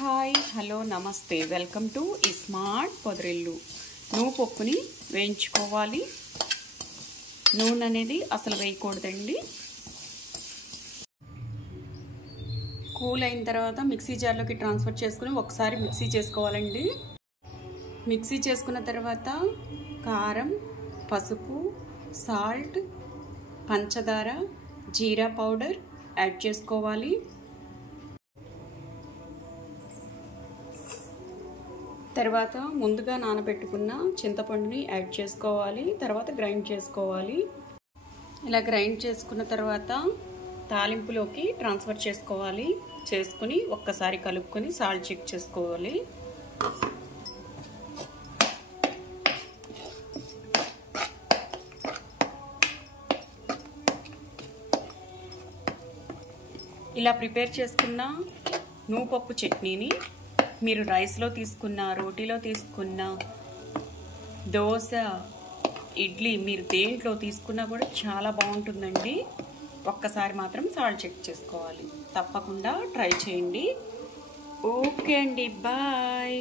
Hi hello నమస్తే welcome to smart పొదరిల్లు. నువ్వు పప్పుని వేయించుకోవాలి. నూనె అనేది అసలు వేయకూడదండి. కూల్ అయిన తర్వాత మిక్సీ జార్లోకి ట్రాన్స్ఫర్ చేసుకుని ఒకసారి మిక్సీ చేసుకోవాలండి. మిక్సీ చేసుకున్న తర్వాత కారం, పసుపు, సాల్ట్, పంచదార, జీరా పౌడర్ యాడ్ చేసుకోవాలి. తర్వాత ముందుగా నానబెట్టుకున్న చింతపండుని యాడ్ చేసుకోవాలి. తర్వాత గ్రైండ్ చేసుకోవాలి. ఇలా గ్రైండ్ చేసుకున్న తర్వాత తాలింపులోకి ట్రాన్స్ఫర్ చేసుకోవాలి. చేసుకుని ఒక్కసారి కలుపుకొని సాల్ట్ చెక్ చేసుకోవాలి. ఇలా ప్రిపేర్ చేసుకున్న నువ్వుపప్పు చట్నీని మీరు రైస్లో తీసుకున్న, రోటీలో తీసుకున్న, దోశ, ఇడ్లీ మీరు దేంట్లో తీసుకున్నా కూడా చాలా బాగుంటుందండి. ఒక్కసారి మాత్రం సాల్ట్ చెక్ చేసుకోవాలి. తప్పకుండా ట్రై చేయండి. ఓకే అండి, బాయ్.